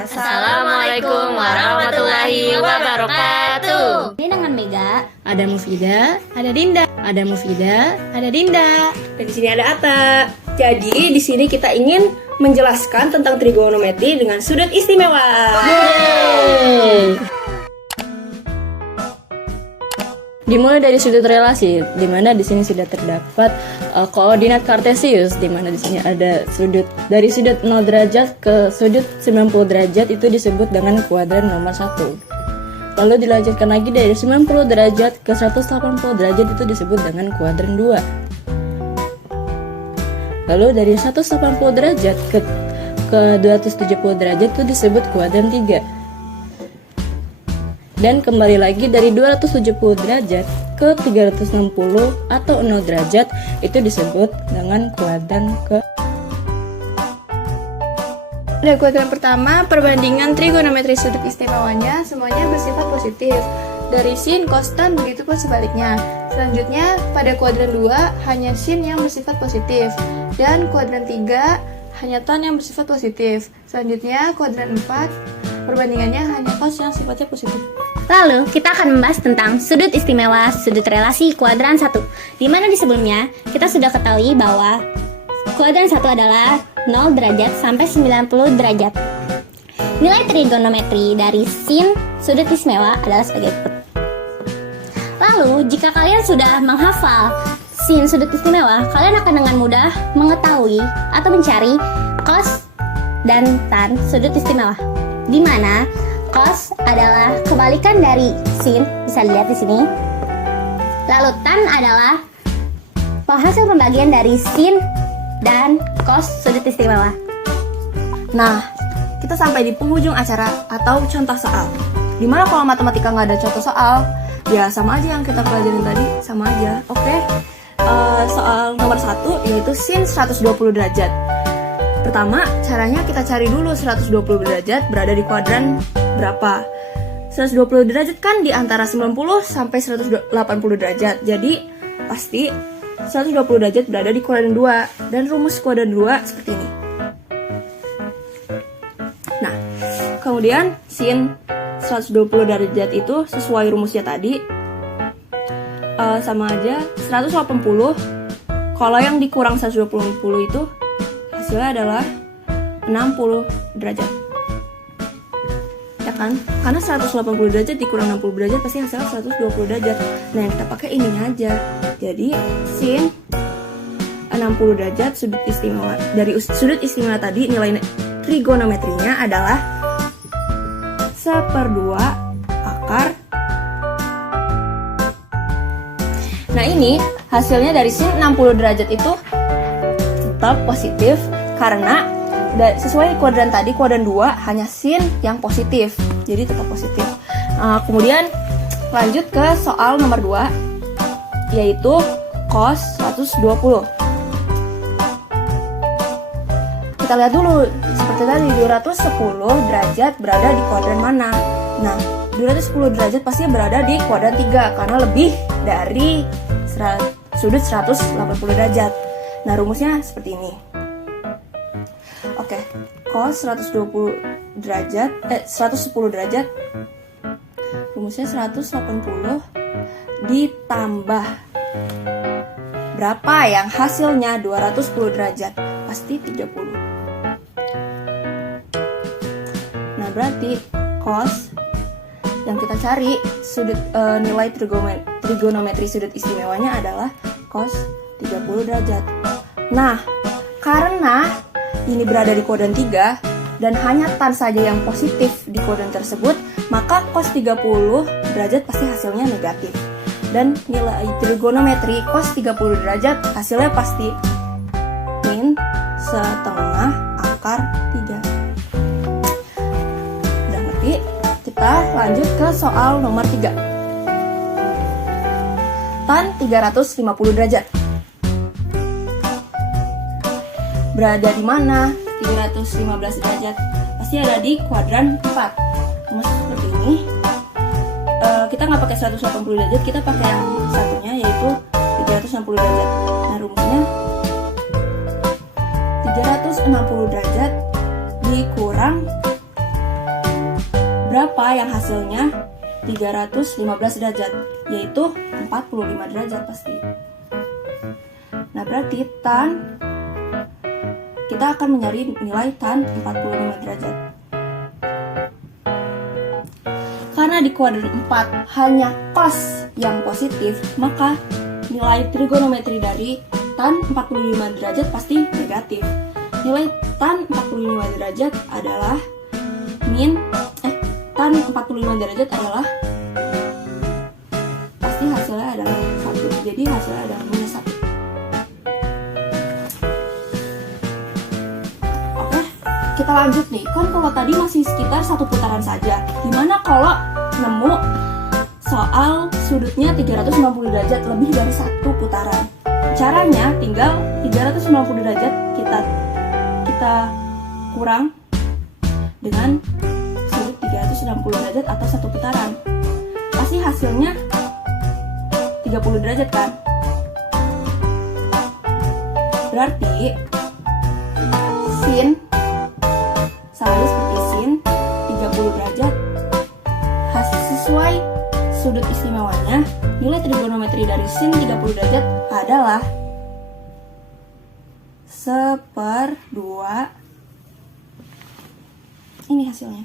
Assalamualaikum warahmatullahi wabarakatuh. Ini dengan Mega, Ada Mufida, ada Dinda, ada Mufida, ada Dinda. Dan di sini ada Ata. Jadi di sini kita ingin menjelaskan tentang trigonometri dengan sudut istimewa. Dimulai dari sudut relasi, di mana di sini sudah terdapat koordinat kartesius, di mana di sini ada sudut dari sudut 0 derajat ke sudut 90 derajat itu disebut dengan kuadran nomor 1. Lalu dilanjutkan lagi dari 90 derajat ke 180 derajat itu disebut dengan kuadran 2. Lalu dari 180 derajat ke 270 derajat itu disebut kuadran 3. Dan kembali lagi dari 270 derajat ke 360 atau 0 derajat itu disebut dengan kuadran ke. Pada kuadran pertama, perbandingan trigonometri sudut istimewanya semuanya bersifat positif. Dari sin, cos, tan, begitu pun sebaliknya. Selanjutnya, pada kuadran 2 hanya sin yang bersifat positif. Dan kuadran 3 hanya tan yang bersifat positif. Selanjutnya, kuadran 4 perbandingannya hanya cos yang sifatnya positif. Lalu kita akan membahas tentang sudut istimewa sudut relasi kuadran 1. Di mana di sebelumnya kita sudah ketahui bahwa kuadran 1 adalah 0 derajat sampai 90 derajat. Nilai trigonometri dari sin sudut istimewa adalah sebagai berikut. Lalu, jika kalian sudah menghafal sin sudut istimewa, kalian akan dengan mudah mengetahui atau mencari cos dan tan sudut istimewa. Di mana cos adalah kebalikan dari sin, bisa dilihat di sini. Lalu tan adalah hasil pembagian dari sin dan cos sudut istimewa. Nah, kita sampai di penghujung acara atau contoh soal. Dimana kalau matematika nggak ada contoh soal, ya sama aja yang kita pelajarin tadi, sama aja. Oke. Soal nomor 1 yaitu sin 120 derajat. Pertama, caranya kita cari dulu 120 derajat berada di kuadran berapa. 120 derajat kan di antara 90 sampai 180 derajat. Jadi, pasti 120 derajat berada di kuadran 2. Dan rumus kuadran 2 seperti ini. Nah, kemudian sin 120 derajat itu sesuai rumusnya tadi sama aja 180. Kalau yang dikurang 120 itu hasilnya adalah 60 derajat. Ya kan? Karena 180 derajat dikurang 60 derajat pasti hasilnya 120 derajat. Nah, yang kita pakai ininya aja. Jadi, sin 60 derajat sudut istimewa. Dari sudut istimewa tadi nilai trigonometrinya adalah 1/2 akar. Nah, ini hasilnya dari sin 60 derajat itu tetap positif karena sesuai kuadran tadi, kuadran 2 hanya sin yang positif, jadi tetap positif. Kemudian lanjut ke soal nomor 2 yaitu cos 120. Kita lihat dulu, seperti tadi 210 derajat berada di kuadran mana. Nah, 210 derajat pasti berada di kuadran 3 karena lebih dari sudut 180 derajat. Nah, rumusnya seperti ini. Oke, cos 110 derajat rumusnya 180 ditambah berapa yang hasilnya 210 derajat? Pasti 30. Nah, berarti cos yang kita cari nilai trigonometri sudut istimewanya adalah cos 30 derajat. Nah, karena ini berada di kuadran 3 dan hanya tan saja yang positif di kuadran tersebut, maka cos 30 derajat pasti hasilnya negatif. Dan nilai trigonometri cos 30 derajat hasilnya pasti min setengah akar 3. Udah ngerti? Kita lanjut ke soal nomor 3. Tan 350 derajat. Berada di mana 315 derajat? Pasti ada di kuadran 4. Rumus seperti ini. Kita nggak pakai 180 derajat, kita pakai yang satunya yaitu 360 derajat. Nah, rumusnya 360 derajat dikurang berapa yang hasilnya 315 derajat, yaitu 45 derajat pasti. Nah, berarti tan, kita akan mencari nilai tan 45 derajat. Karena di kuadran 4 hanya cos yang positif, maka nilai trigonometri dari tan 45 derajat pasti negatif. Nilai tan 45 derajat adalah tan 45 derajat adalah pasti hasilnya adalah 1. Jadi hasilnya adalah minus 1. Oke, kita lanjut nih. Kan kalau tadi masih sekitar 1 putaran saja. Gimana kalau nemu soal sudutnya 390 derajat lebih dari 1 putaran? Caranya tinggal 390 derajat kita kurang dengan sudut 360 derajat atau 1 putaran. Pasti hasilnya 30 derajat kan? Berarti sin sama aja seperti sin 30 derajat. Sesuai sudut istimewanya, nilai trigonometri dari sin 30 derajat adalah 1/2. Ini hasilnya.